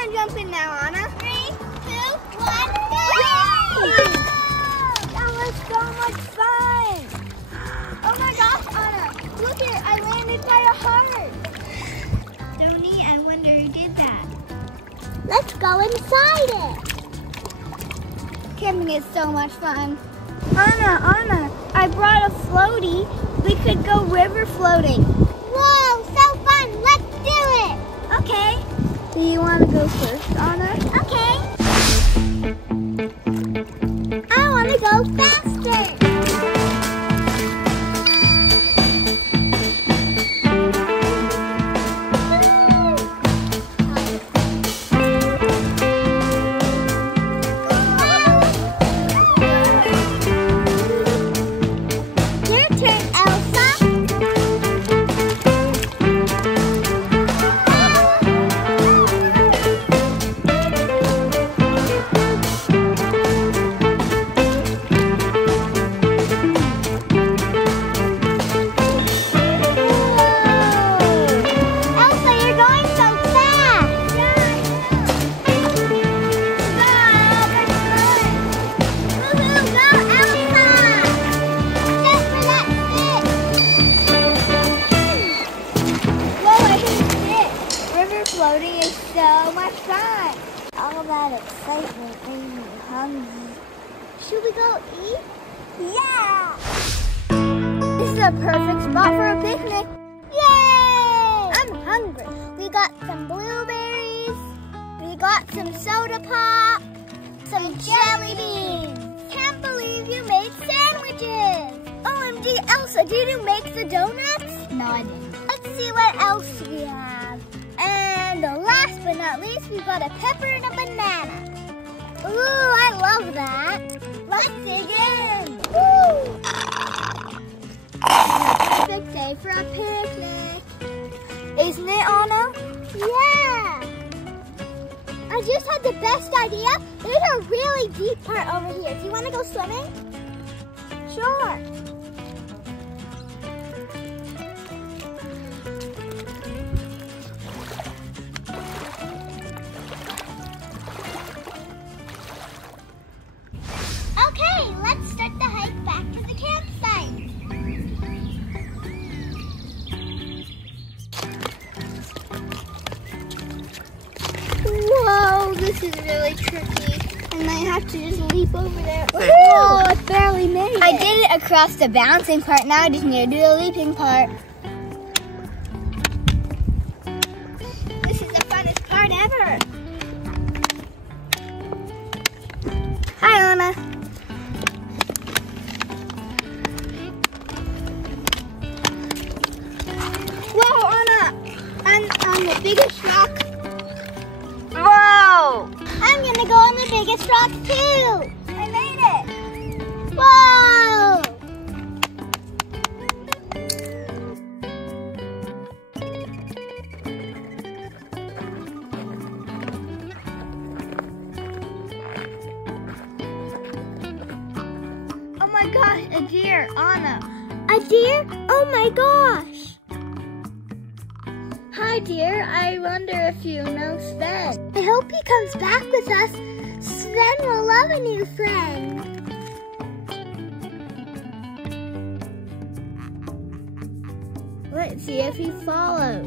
gonna jump in now, Anna. 3, 2, 1, go! Yay! That was so much fun! Oh my gosh, Anna! Look it, I landed by a heart. Tony, I wonder who did that. Let's go inside it. Camping is so much fun. Anna, I brought a floaty. We could go river floating. Whoa, so fun! Let's do it! Okay. Do you want to go first, Anna? Okay. I want to go faster. Your turn, Elsa. Elsa, you're going so fast. Woohoo, go, Elsa! Sit for that stick. Whoa, I didn't sit. River floating is so much fun. All that excitement made me hungry. Should we go eat? Yeah! This is a perfect spot for a picnic. Yay! I'm hungry. We got some blueberries. We got some soda pop. Some jelly beans. Can't believe you made sandwiches. OMG, Elsa, did you make the donuts? No, I didn't. Let's see what else we have. And last but not least, we got a pepper and a banana. Ooh, I love that. Let's dig in. Woo! Perfect day for a picnic. Isn't it, Anna? Yeah. I just had the best idea. There's a really deep part over here. Do you want to go swimming? Sure. Okay, let's start the hike back to the campsite. Whoa, this is really tricky. And I have to just leap over there. Oh, I barely made it. I did it across the bouncing part. Now I just need to do the leaping part. This is the funnest part ever. Hi, Anna. Whoa, Anna. I'm on the biggest rock. Whoa. I'm gonna go on the biggest rock too. I made it. Whoa! Oh my gosh, a deer, Anna. A deer? Oh my gosh! Hi, dear. I wonder if you know Sven. I hope he comes back with us. Sven will love a new friend. Let's see if he follows.